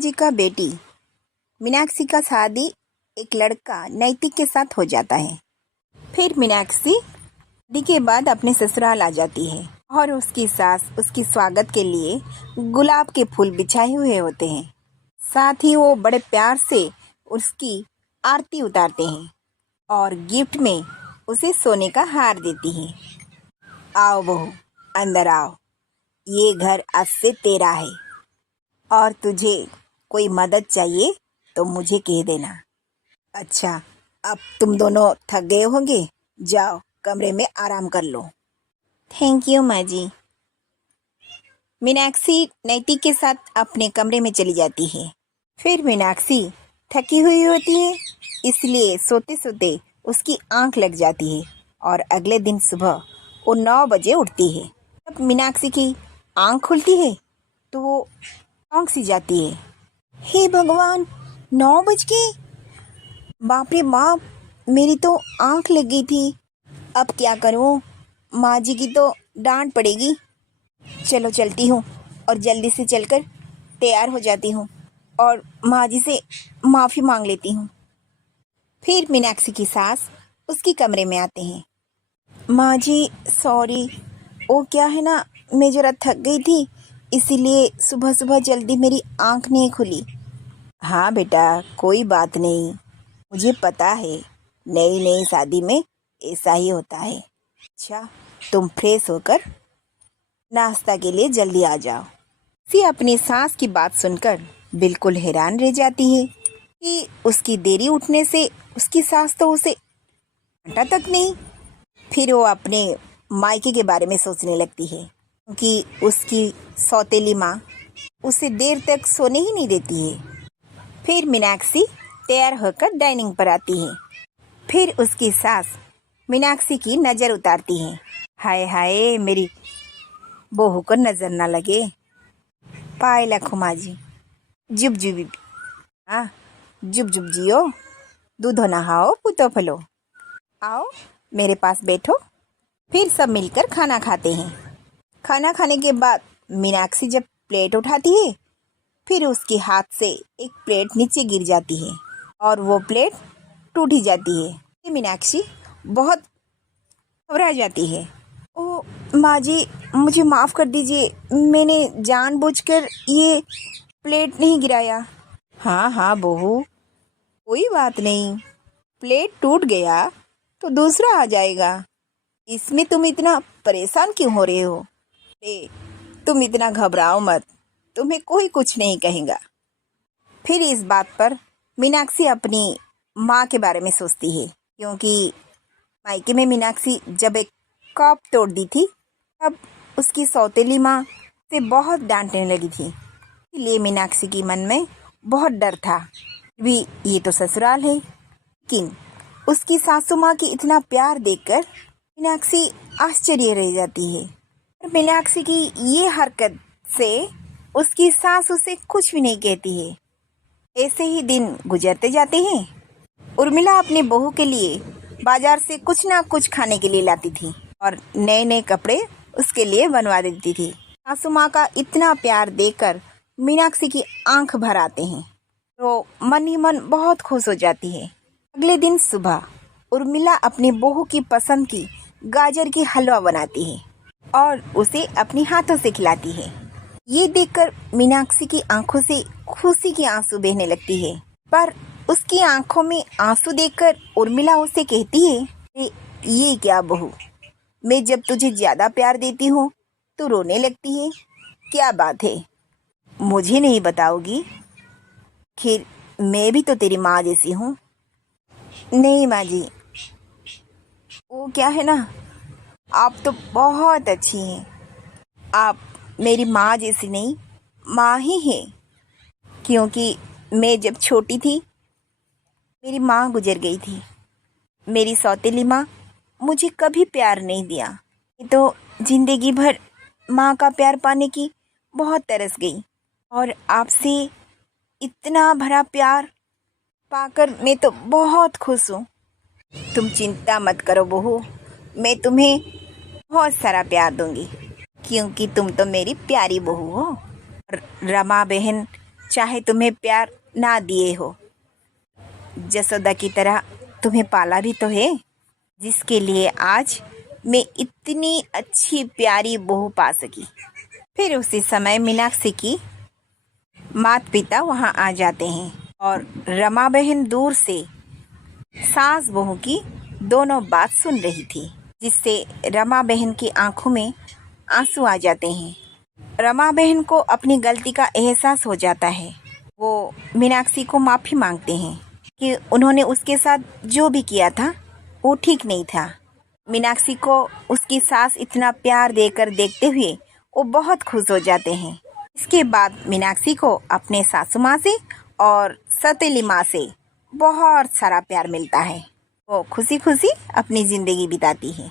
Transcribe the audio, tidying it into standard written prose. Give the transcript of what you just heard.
जी का बेटी मीनाक्षी का शादी एक लड़का नैतिक के साथ हो जाता है। फिर मीनाक्षी शादी के बाद अपने ससुराल आ जाती है और उसकी सास उसकी स्वागत के लिए गुलाब के फूल बिछाए हुए होते हैं। साथ ही वो बड़े प्यार से उसकी आरती उतारते हैं और गिफ्ट में उसे सोने का हार देती हैं। आओ बहू, अंदर आओ, ये घर आज से तेरा है और तुझे कोई मदद चाहिए तो मुझे कह देना। अच्छा, अब तुम दोनों थक गए होंगे, जाओ कमरे में आराम कर लो। थैंक यू माँ जी। मीनाक्षी नैतिक के साथ अपने कमरे में चली जाती है। फिर मीनाक्षी थकी हुई होती है, इसलिए सोते सोते उसकी आंख लग जाती है और अगले दिन सुबह वो 9 बजे उठती है। जब मीनाक्षी की आंख खुलती है तो वो चौंक सी जाती है। हे भगवान, 9 बज गए! बाप रे बाप, मेरी तो आंख लग गई थी। अब क्या करूं? माँ जी की तो डांट पड़ेगी। चलो चलती हूँ और जल्दी से चलकर तैयार हो जाती हूँ और माँ जी से माफ़ी मांग लेती हूँ। फिर मीनाक्षी की सास उसके कमरे में आते हैं। माँ जी सॉरी, वो क्या है ना, मैं ज़रा थक गई थी, इसीलिए सुबह सुबह जल्दी मेरी आंख नहीं खुली। हाँ बेटा, कोई बात नहीं, मुझे पता है नई नई शादी में ऐसा ही होता है। अच्छा, तुम फ्रेश होकर नाश्ता के लिए जल्दी आ जाओ। सी अपनी सास की बात सुनकर बिल्कुल हैरान रह जाती है कि उसकी देरी उठने से उसकी सास तो उसे घंटा तक नहीं। फिर वो अपने मायके के बारे में सोचने लगती है क्योंकि उसकी सौतेली माँ उसे देर तक सोने ही नहीं देती है। फिर मीनाक्षी तैयार होकर डाइनिंग पर आती है। फिर उसकी सास मीनाक्षी की नज़र उतारती है। हाय हाय, मेरी बहू को नज़र ना लगे। पाए लखो माँ जी, जुब जुबी, हाँ जुब जुब जियो, दूधो नहाओ पुतो फलो, आओ मेरे पास बैठो। फिर सब मिलकर खाना खाते हैं। खाना खाने के बाद मीनाक्षी जब प्लेट उठाती है, फिर उसके हाथ से एक प्लेट नीचे गिर जाती है और वो प्लेट टूट ही जाती है। मीनाक्षी बहुत घबरा जाती है। ओ माँ जी, मुझे माफ़ कर दीजिए, मैंने जानबूझकर ये प्लेट नहीं गिराया। हाँ हाँ बहू, कोई बात नहीं, प्लेट टूट गया तो दूसरा आ जाएगा, इसमें तुम इतना परेशान क्यों हो रहे हो? तुम इतना घबराओ मत, तुम्हें कोई कुछ नहीं कहेगा। फिर इस बात पर मीनाक्षी अपनी माँ के बारे में सोचती है क्योंकि मायके में मीनाक्षी जब एक कप तोड़ दी थी तब उसकी सौतेली माँ से बहुत डांटने लगी थी। इसलिए मीनाक्षी की मन में बहुत डर था। भी ये तो ससुराल है, लेकिन उसकी सासू माँ की इतना प्यार देखकर मीनाक्षी आश्चर्य रह जाती है। मीनाक्षी की ये हरकत से उसकी सास उसे कुछ भी नहीं कहती है। ऐसे ही दिन गुजरते जाते हैं। उर्मिला अपने बहू के लिए बाजार से कुछ ना कुछ खाने के लिए लाती थी और नए नए कपड़े उसके लिए बनवा देती थी। सासू माँ का इतना प्यार देखकर मीनाक्षी की आंख भर आते हैं तो मन ही मन बहुत खुश हो जाती है। अगले दिन सुबह उर्मिला अपनी बहू की पसंद की गाजर की हलवा बनाती है और उसे अपने हाथों से खिलाती है। ये देखकर मीनाक्षी की आंखों से खुशी के आंसू बहने लगती है, पर उसकी आंखों में आंसू देखकर उर्मिला उसे कहती है, ये क्या बहू, मैं जब तुझे ज्यादा प्यार देती हूँ तो रोने लगती है, क्या बात है? मुझे नहीं बताओगी? खैर, मैं भी तो तेरी माँ जैसी हूँ। नहीं माँ जी, वो क्या है ना, आप तो बहुत अच्छी हैं। आप मेरी माँ जैसी नहीं, माँ ही है, क्योंकि मैं जब छोटी थी मेरी माँ गुजर गई थी। मेरी सौतेली माँ मुझे कभी प्यार नहीं दिया, मैं तो जिंदगी भर माँ का प्यार पाने की बहुत तरस गई और आपसे इतना भरा प्यार पाकर मैं तो बहुत खुश हूँ। तुम चिंता मत करो बहू, मैं तुम्हें बहुत सारा प्यार दूंगी क्योंकि तुम तो मेरी प्यारी बहू हो। रमा बहन चाहे तुम्हें प्यार ना दिए हो। जसोदा की तरह तुम्हें पाला भी तो है, जिसके लिए आज मैं इतनी अच्छी प्यारी बहू पा सकी। फिर उसी समय मीनाक्षी की माता पिता वहाँ आ जाते हैं और रमा बहन दूर से सास बहू की दोनों बात सुन रही थी, जिससे रमा बहन की आंखों में आंसू आ जाते हैं। रमा बहन को अपनी गलती का एहसास हो जाता है। वो मीनाक्षी को माफ़ी मांगते हैं कि उन्होंने उसके साथ जो भी किया था वो ठीक नहीं था। मीनाक्षी को उसकी सास इतना प्यार देकर देखते हुए वो बहुत खुश हो जाते हैं। इसके बाद मीनाक्षी को अपने सासू माँ से और सौतेली माँ से बहुत सारा प्यार मिलता है। वो खुशी खुशी अपनी ज़िंदगी बिताती है।